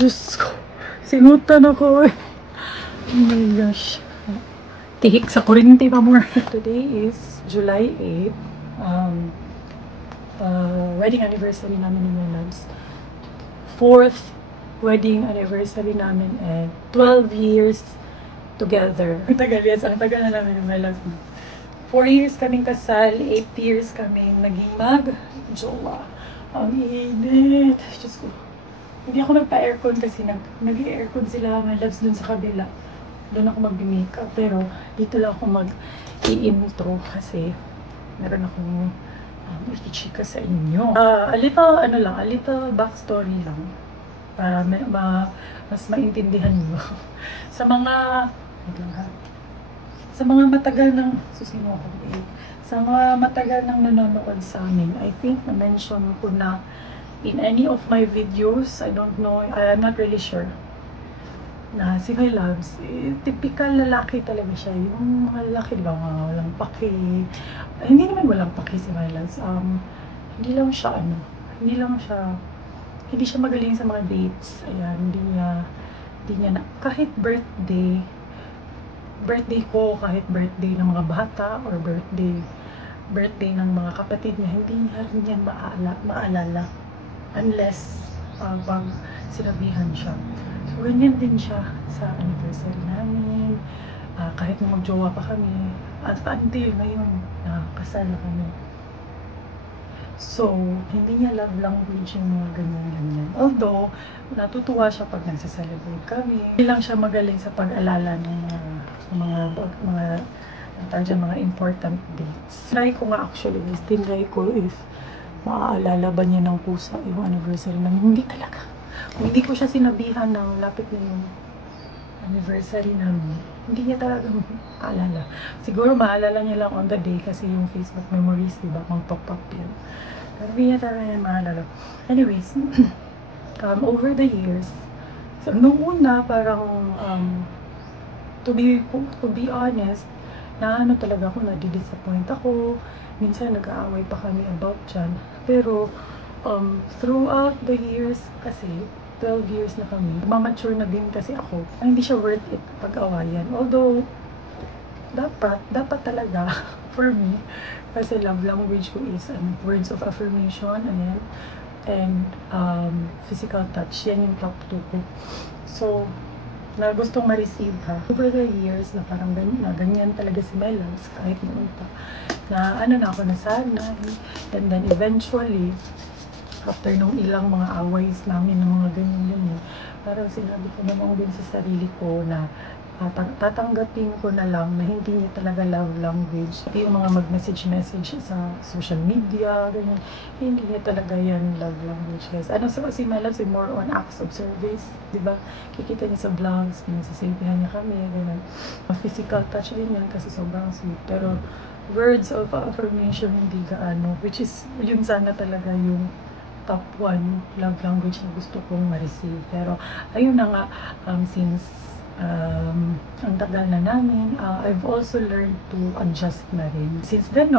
Diyos ko. Singutan ako eh. Oh my gosh. Tihik sa kurinti pa more. Today is July 8. Wedding anniversary namin ni Melans. 4th wedding anniversary namin and 12 years together. Ang tagal yes, ang tagal na namin ni Melans. 4 years kaming kasal, 8 years kaming naging mag-jowa. Ang init. Diyos ko. Hindi ako nagpa-aircon kasi nag-aircon sila my loves dun sa kabila. Doon ako mag-makeup. Pero dito lang ako mag-i-intro kasi meron akong ikichika sa inyo. A little backstory lang. Para mas maintindihan nyo. Sa mga matagal ng sa mga matagal nang nanonood sa amin, I think na-mention ko na in any of my videos, I don't know, I'm not really sure, na si My Loves, typical lalaki talaga siya. Yung mga lalaki, diba, walang paki. Hindi naman walang paki si My Loves. Hindi siya magaling sa mga dates. Ayan, hindi niya na, kahit birthday ko, kahit birthday ng mga bata, or birthday ng mga kapatid niya, hindi niya maalala unless pag sinabihan siya. So, ganyan din siya sa anniversary namin. Kahit nung magjowa pa kami, at until ngayon, kasal na kami. So, hindi niya love language yung mga ganyan-ganyan. Although, natutuwa siya pag nagsaselebrate kami. Hindi lang siya magaling sa pag-alala ng mga important dates. Try ko nga actually, tinry ko if maaalala ba niya ng pusa yung anniversary namin. Hindi talaga. Kung hindi ko siya sinabihan ng lapit na yung anniversary namin, hindi niya talaga maalala. Siguro maalala niya lang on the day kasi yung Facebook memories, diba? Kung pop-up yan. Pero hindi niya talaga yan maalala. Anyways, over the years, so, nung una, parang, to be honest, na talaga ako, nadi-disappoint ako. Minsan nag-aaway pa kami about dyan. Pero, throughout the years, kasi 12 years na kami, mamature na din kasi ako. Hindi siya worth it pag-awayan. Although, dapat talaga, for me, kasi love language ko is words of affirmation, ayan, and physical touch. Yan yung top 2 ko. So, na gustong ma-receive ka. Over the years, na parang ganyan talaga si Melans, kahit noon pa, na ako nasanay. And then eventually, after nung ilang mga aways namin ng mga ganyan, parang sinabi ko naman din sa sarili ko na tatanggapin ko na lang na hindi niya talaga love language. Yung mga mag-message sa social media, ganyan, hindi niya talaga yan love language. Guys, si My Loves, more on acts of service, diba? Kikita niya sa vlogs, sasabihan niya kami, ganyan. Physical touch din yan kasi sobrang sweet. Pero words of affirmation hindi gaano, which is yun sana talaga yung top 1 love language na gusto kong ma-receive. Pero ayun na nga, since ang tagal na namin, I've also learned to adjust na rin. Since yun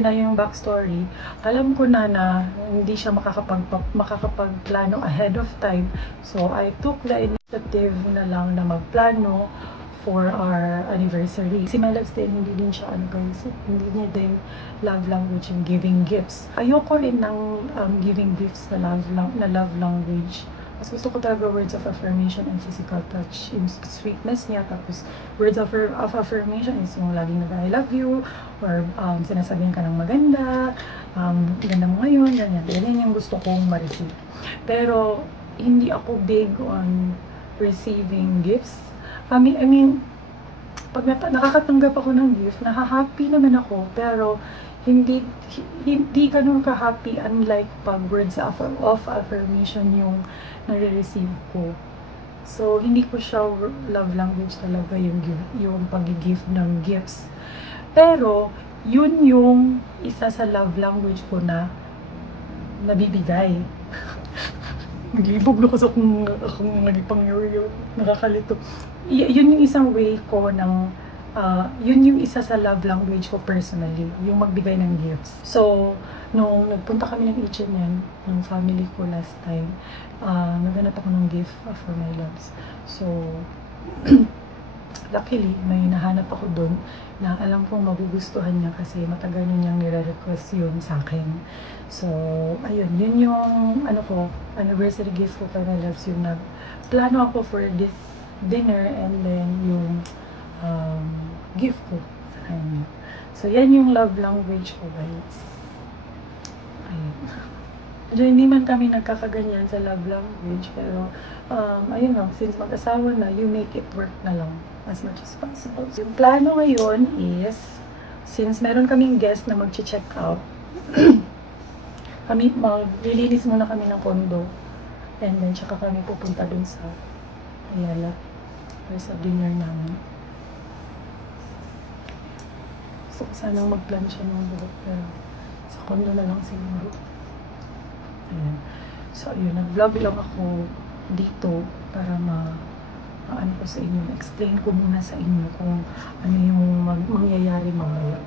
na yung backstory, alam ko na hindi siya makakapagplano ahead of time. So, I took the initiative na lang na magplano for our anniversary. Si My Loves din, hindi din siya guys, hindi niya din love language and giving gifts. Ayoko rin ng giving gifts na love language. Mas gusto ko talaga words of affirmation and physical touch. Yung sweetness niya, tapos words of affirmation is yung laging I love you, or sinasabihin ka ng maganda, ganda mo ngayon, ganyan. Ganyan yung gusto kong ma-receive. Pero, hindi ako big on receiving gifts. I mean, pag nakakatanggap ako ng gift, nahahappy naman ako, pero hindi ganun ka-happy unlike pag words of affirmation yung nare-receive ko. So, hindi ko siya love language talaga yung pag-gift ng gifts. Pero, yun yung isa sa love language ko na nabibigay. Naglibog na kasi akong nagipang nakakalito. Yun yung isang way ko ng yun yung isa sa love language ko personally, yung magbigay ng gifts. So, nung nagpunta kami ng H&M, ng family ko last time, naghanap ako ng gift for my loves. So, luckily, may nahanap ako doon na alam kong magugustuhan niya kasi matagal na niyang nire-request yun sa akin. So, ayun, yun yung anniversary gift ko kay my loves, yung plano ako for this dinner and then yung gift ko sa kanya. So, yan yung love language ko, guys. Ayun. Medyo hindi man kami nagkakaganyan sa love language, pero ayun lang, since mag-asawa na, you make it work na lang as much as possible. So, yung plano ngayon is, since meron kaming guest na mag-check out, maglilinis muna kami ng condo, and then tsaka kami pupunta dun sa Ayala or sa dinner namin. So, sanang mag-plan siya ng buhok, pero sa condo na lang siguro. Ayan. So, ayun, nag-vlog lang ako dito para ano ko sa inyo, explain ko muna sa inyo kung ano yung mangyayari mamaya.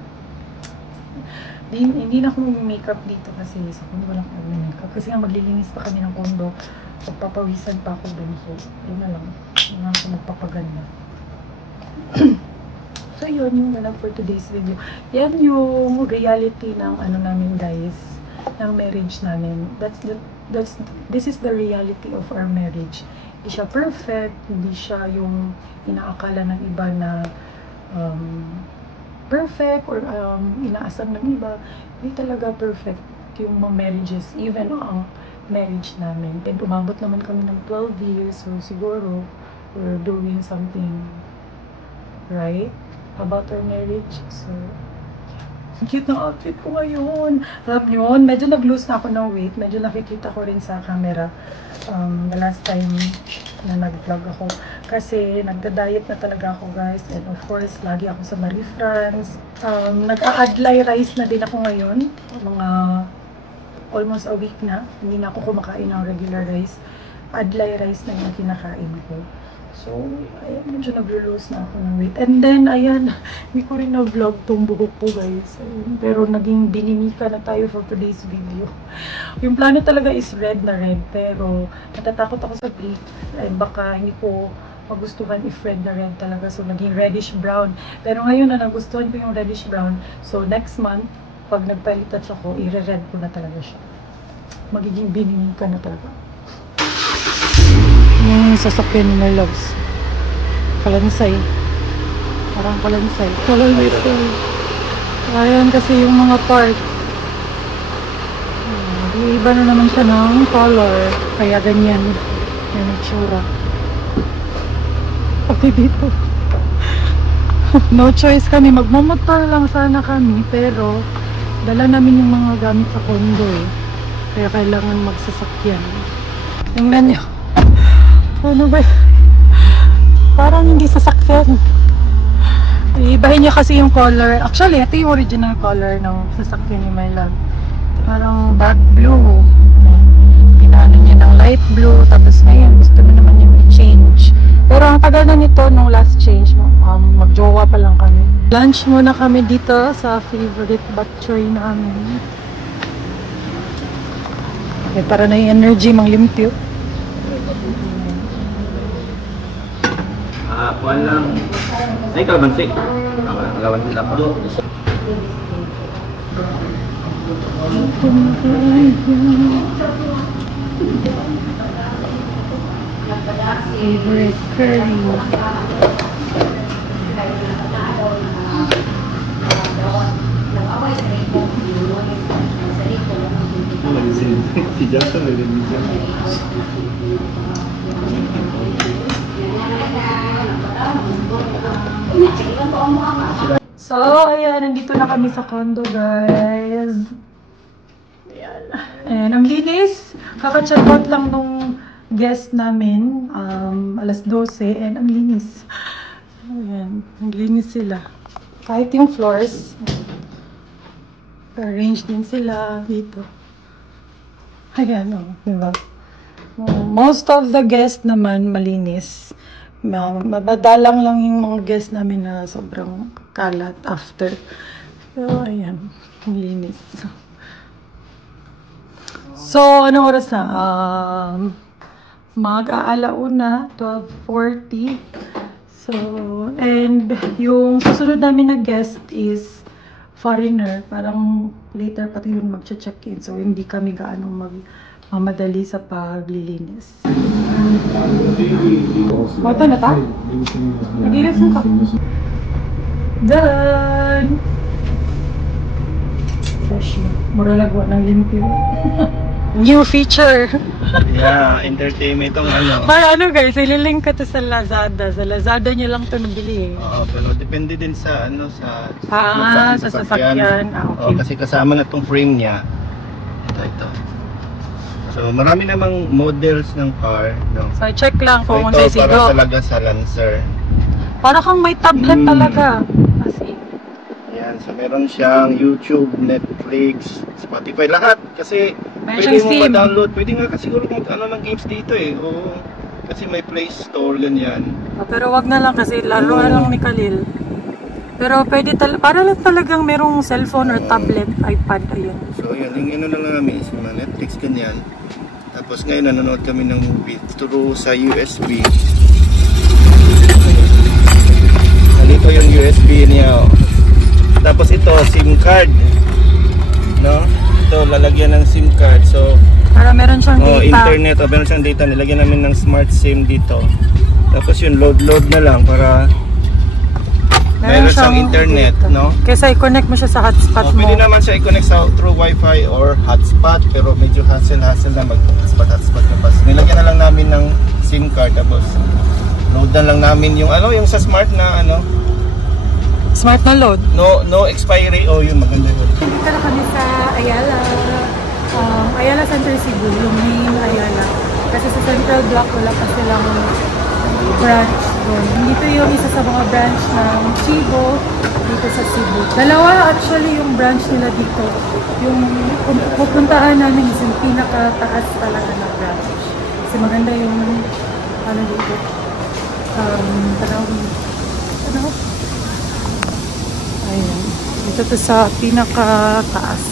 Hindi na ako mag-makeup dito kasi sa condo lang ako mag-makeup. Kasi nga maglilinis pa kami ng condo, pagpapawisan pa ako dun. So, yun na lang. Yun na ako magpapaganda. So, yun yung for today's video. Yan yung reality ng namin, guys, ng marriage namin. This is the reality of our marriage. Hindi siya perfect, hindi siya yung inaakala ng iba na perfect or inaasam ng iba. Hindi talaga perfect yung mga marriages, even ang marriage namin. And umabot naman kami ng 12 years, so siguro we're doing something right about our marriage. So, cute na outfit ko ngayon. Alam nyo, medyo nag-lose na ako ng weight. Medyo nakikita ko rin sa camera the last time na nag-vlog ako. Kasi nagda-diet na talaga ako, guys. And of course, lagi ako sa Marie France. Nag-a-adlay rice na din ako ngayon. Mga almost a week na. Hindi na ako kumakain ng regular rice. Adlay rice na yung kinakain ko. So, ayan, medyo nag-lose na ako ng weight. And then, ayan, hindi ko rin na-vlog tong buhok ko, guys. Ayun, pero naging binimika na tayo for today's video. Yung plano talaga is red na red, pero natatakot ako sa pink. Ay, baka hindi ko magustuhan if red na red talaga. So, naging reddish brown. Pero ngayon na nagustuhan ko yung reddish brown. So, next month, pag nagpalitats ako, i-red ko na talaga siya. Magiging binimika na talaga. Yung sasakyan ni my loves. Kalansay. Parang kalansay. Kalansay. Ayan kasi yung mga part. Iba na naman siya ng color. Kaya ganyan. Yan ang tsura. Pati dito. No choice kami. Magmamotor lang sana kami. Pero dala namin yung mga gamit sa condo eh. Kaya kailangan magsasakyan. Tingnan nyo. Ano ba? Parang hindi sasakyan. Ibahin niya kasi yung color. Actually, ito yung original color ng sasakyan ni my love. Parang dark blue. Pinano niya ng light blue. Tapos ngayon, gusto mo naman yung i-change. Pero ang tagal na nito nung last change. Magjowa pa lang kami. Lunch muna kami dito sa favorite batchoy namin. Okay, para na yung energy mang limpyo. Kuan lang. Ay, kalamansi. Kalamansi lang pa. Favorite curry. Si Jackson lagi di So, ayan, nandito na kami sa condo, guys. Ayan. And ang linis. Kaka-check out lang nung guest namin. Alas 12. And ang linis. Ayan. Ang linis sila. Kahit yung floors. Arrange din sila dito. Ayan, o. Diba? Most of the guests naman malinis. Mabadalang lang yung mga guests namin na sobrang kalat after. So, ayan. Ang linis. So, anong oras na? Mag-aalauna, 12:40. So, and yung susunod namin na guest is foreigner. Parang later pati yun mag-check-in. So, hindi kami gaano magmamadali sa paglilinis. Ito na ta? Nagilis mo ka. Done! Fresh na. Mura lagwa ng limpyo. New feature. Yeah, entertainment itong ano. Para ano guys, ililink ka to sa Lazada. Sa Lazada nyo lang to nabili eh. Oo, pero depende din sa ano sa Sa sasakyan. Okay. Kasi kasama na tong frame niya. Ito. So, marami namang models ng car, no? So, check lang So, kung ito ano para sigo. talaga sa Lancer. Para kang may tablet talaga. Kasi, Yan, so meron siyang YouTube, Netflix, Spotify, lahat. Kasi may pwede siyang mo Steam. ma-download. Pwede nga kasi siguro mag-ano ng games dito eh. Oo. Kasi may Play Store, ganyan. Pero wag na lang kasi laro na lang ni Khalil. Pero pwede para lang talagang merong cellphone or tablet, iPad, ayun. So yun, yung ano na lang namin is mga Netflix, ganyan. Tapos ngayon nanonood kami ng movie through sa USB. Dito yung USB niya. Oh. Tapos ito, SIM card. No? Ito, lalagyan ng SIM card. So, para meron siyang data. Internet. Meron siyang data. Nilagyan namin ng smart SIM dito. Tapos yun, load na lang para meron siyang internet. Data. No? Kesa i-connect mo siya sa hotspot mo. Pwede naman siya i-connect through Wi-Fi or hotspot. Pero medyo hassle na mag-hotspot na pas. Nilagyan na lang namin ng SIM card. Tapos, load na lang namin yung yung sa smart na Smart na load. No expiry. Oh, yun maganda yun. Dito na kami sa Ayala. Ayala Center Cebu, yung main Ayala. Kasi sa Central Block wala pa silang branch doon. Dito yung isa sa mga branch ng Chibo dito sa Cebu. Dalawa actually yung branch nila dito. Yung pupuntahan namin is yung pinakataas talaga na branch. Kasi maganda yung dito. Ano? Ayan. Ito to sa pinakataas.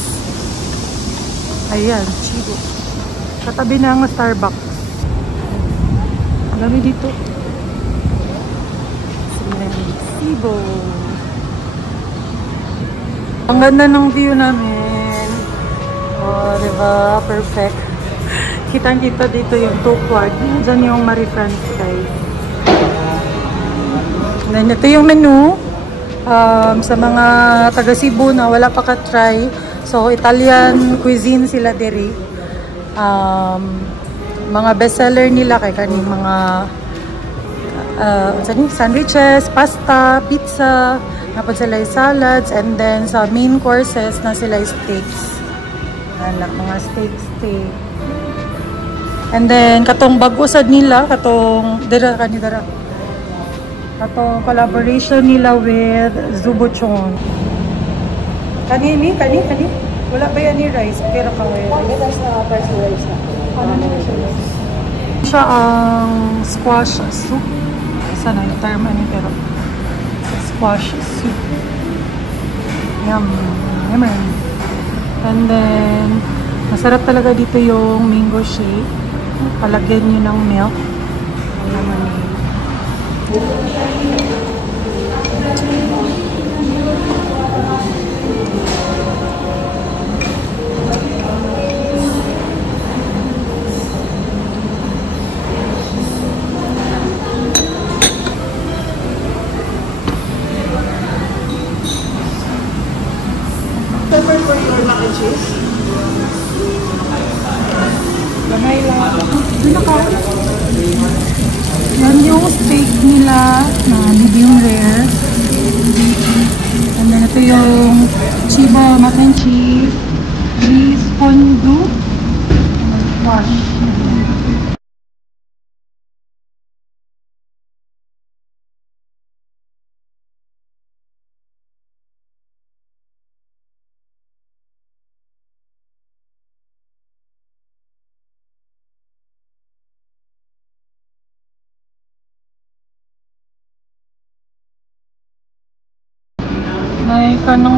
Ayan, Chibo. Katabi na ang Starbucks. Ang dami dito. Cebu. Ang ganda ng view namin. Oh, diba? Perfect. Kitang-kita dito yung Tukward. Diyan yung Marie France guys. Then, ito yung menu. Sa mga taga Cebu na wala pa ka-try. So, Italian cuisine sila diri. Mga bestseller nila kay kaning mga sandwiches, pasta, pizza, napod sila salads, and then sa main courses na sila steaks. Mga steak. And then, katong bagusad nila, katong collaboration nila with Zubuchon. Kani? Wala ba yan ni rice? Pero kawai. There's no first rice na. Ano na siya? Siya ang squash soup. Isa na yung term pero squash soup. Yum. And then, masarap talaga dito yung mango shake. Palagyan nyo ng milk. Naman Pepper for your mac and cheese. gamay lang. Yan yung steak nila na medium rare. And then ito yung Chiba mac and cheese, beef fondue, wash.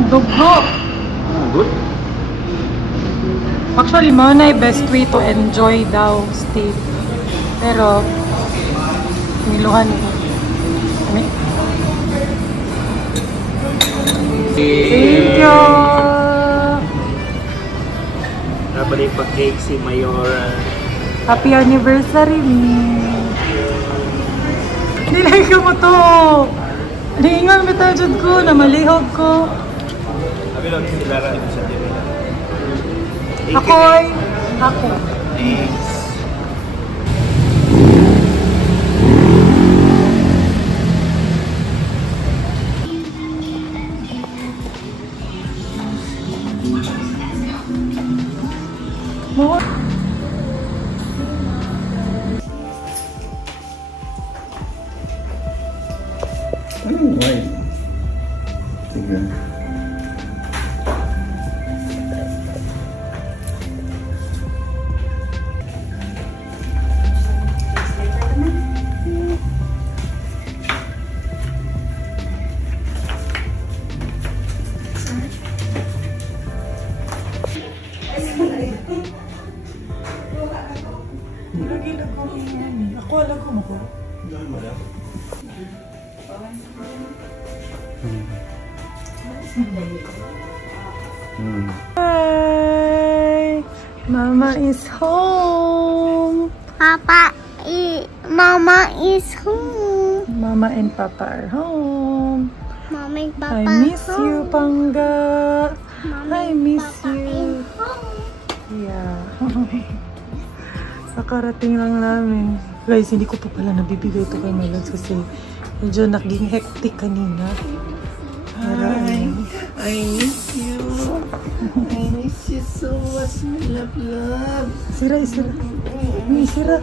dugo. Good. Actually, mo na yung best way to enjoy daw steak. Pero, niluhan ko. Ano? Thank you! Nabalik pag-cake si Mayora. Happy anniversary, me! Nilay ka mo to! Niingal mo tayo dyan ko, na malihog ko. Sabi lang si Lara, ito siya din. Ako'y ako. Thanks. More. Why? Sige. Nilagay-lag ko rin. Ako, alam ko mo ko. Dahil mo lang. Hi! Mama is home! Mama is home. Mama and Papa are home. Mama and Papa I miss you, Pangga. I miss you. Yeah. Kakarating lang namin. Guys, hindi ko pa pala nabibigay ito kay Melons kasi medyo naging hectic kanina. Hi, I miss you. I miss you so much, my love. Sira. May sira.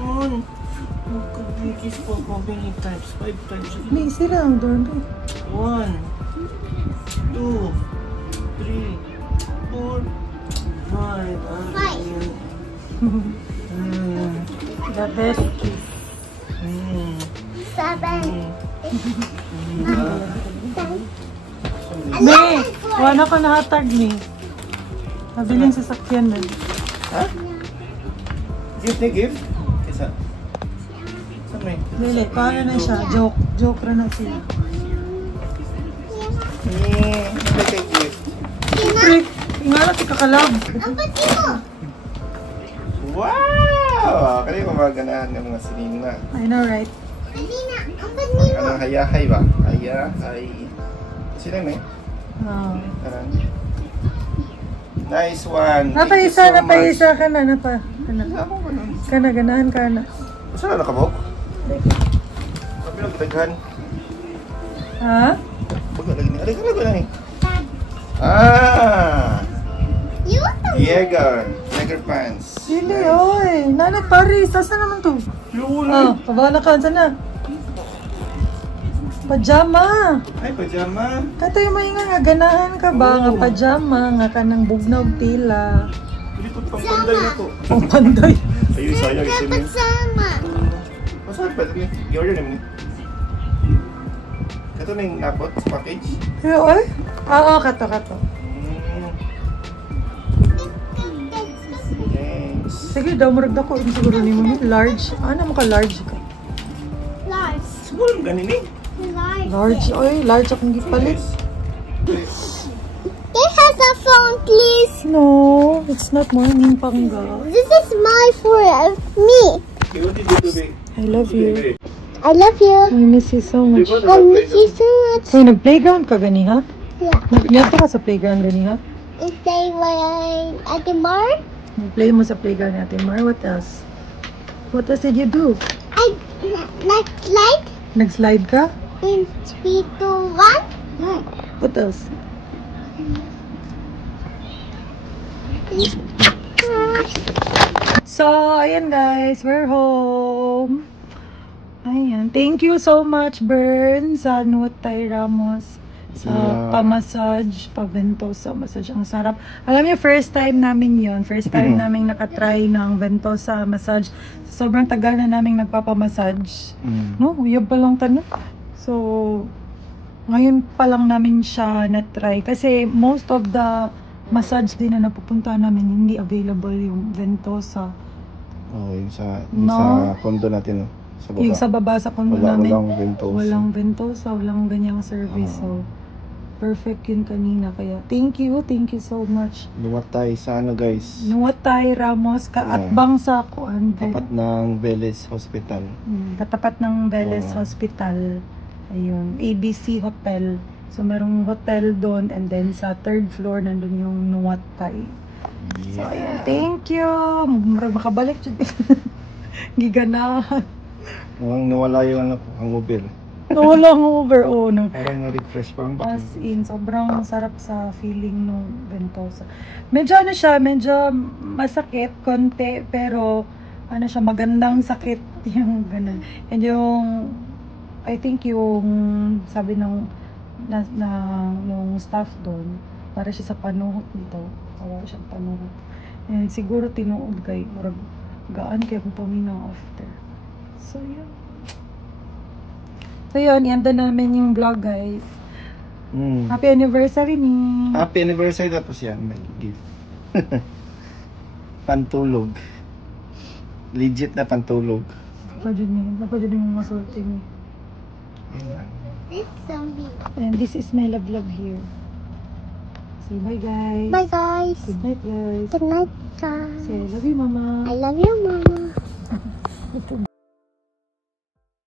Kiss po how many times? 5 times. May sira ang doorbell. 1, 2, 3, 4, 5. The best kiss. 7. May! Wala ko nahatag ni. Nabiling sasakyan na. Ha? Gift ni gift? Isa. Saan may? Lili, paano na siya? Joke rin na siya. Hindi kay gift. Frick! Ingala si kakalab. Ang pati mo. Wow! Kaya mamaganahan ng mga sinina. I know, right? Alina, ang pati mo. Anong hayahay ba? Hayahay. Sino may? Oh. Parang. Nice one. Napaisa Thank you so much. ka na. Ako ba nun? Ganahan ka na. Saan na nakabok? Sabi lang kitaghan. Ha? Huwag na lagi ni. Alay ka na ba na eh? Ah! Jäger pants. Sili, oy. Nanat Paris, saan naman to? Yun. Oh, pabala ka. Saan na? Pajama. Ay, pajama. Kato yung mainga nga, ganahan ka ba? Nga pajama, nga ka ng bugnaw tila. Hindi ko pang panday na to. Ang panday. Ayun, sayang ito niya. Sama. Masarap ba ito niya? I-order naman niya. Ito na yung napot sa package. Pero, oy? Oo, kato. Thanks. Sige daw, maragda ko. Yung siguro ni mo large. Ano mo ka large ka? Large. Siguro ganin eh. Large, oy. Large akong gipalit. This has a phone, please. No, it's not morning, Pangga. This is my for me. Okay, what did you do, babe? I love you. I love you. I miss you so much. I miss you so much. So, nag-playground ka gani, ha? Yeah. Nag-yato ka sa playground gani, ha? Is they were at the bar? Nag-play mo sa playground natin, Mar. What else? What else did you do? I like Nag-slide ka? in 3, 2, 1. What else? So, ayan guys, we're home. Ayan. Thank you so much, Bern, sa Nutay Ramos. Sa pa-massage, pa-ventosa massage. Ang sarap. Alam niyo, first time namin yon. First time namin nakatry ng ventosa massage. Sobrang tagal na namin nagpapamassage. No, uyab pa lang tanong. So, Ngayon pa lang namin siya na-try. Kasi most of the massage din na napupunta namin, hindi available yung Ventosa. Oh, yung sa No. condo natin, no? Sa baba. Yung sa baba sa condo namin, Walang Ventosa. walang Ventosa, walang ganyang service. So, perfect yun kanina. Kaya, thank you so much. Luwat tayo sa ano, guys. Nuwatay Ramos, kaatbang sa kuan. Tapat ng Veles Hospital. Katapat ng Veles Oo. Hospital. Ayun, ABC Hotel. So, merong hotel doon and then sa third floor nandun yung Nuwatay. So, ayun, thank you! Murag makabalik dyan. Giganahan. Mukhang nawala yung ano, hangover. Walang over, oh, no. Parang na-refresh parang As in, sobrang sarap sa feeling nung Ventosa. Medyo ano siya, medyo masakit, konti, pero ano siya, magandang sakit yung ganun. And yung, I think yung, sabi ng, yung staff doon, para siya sa panuhot nito, para siyang panuhot. And siguro tinuod kay, murag, gaan kaya kung paminaw after. So, yun. So yun, ianda namin yung vlog, guys. Happy anniversary ni... Happy anniversary, tapos yan, may gift. Pantulog. Legit na pantulog. Napagod yung masulti ni. This zombie. And this is my love here. Say bye, guys. Bye, guys. Good night, guys. Good night, guys. Say I love you, Mama. I love you, Mama.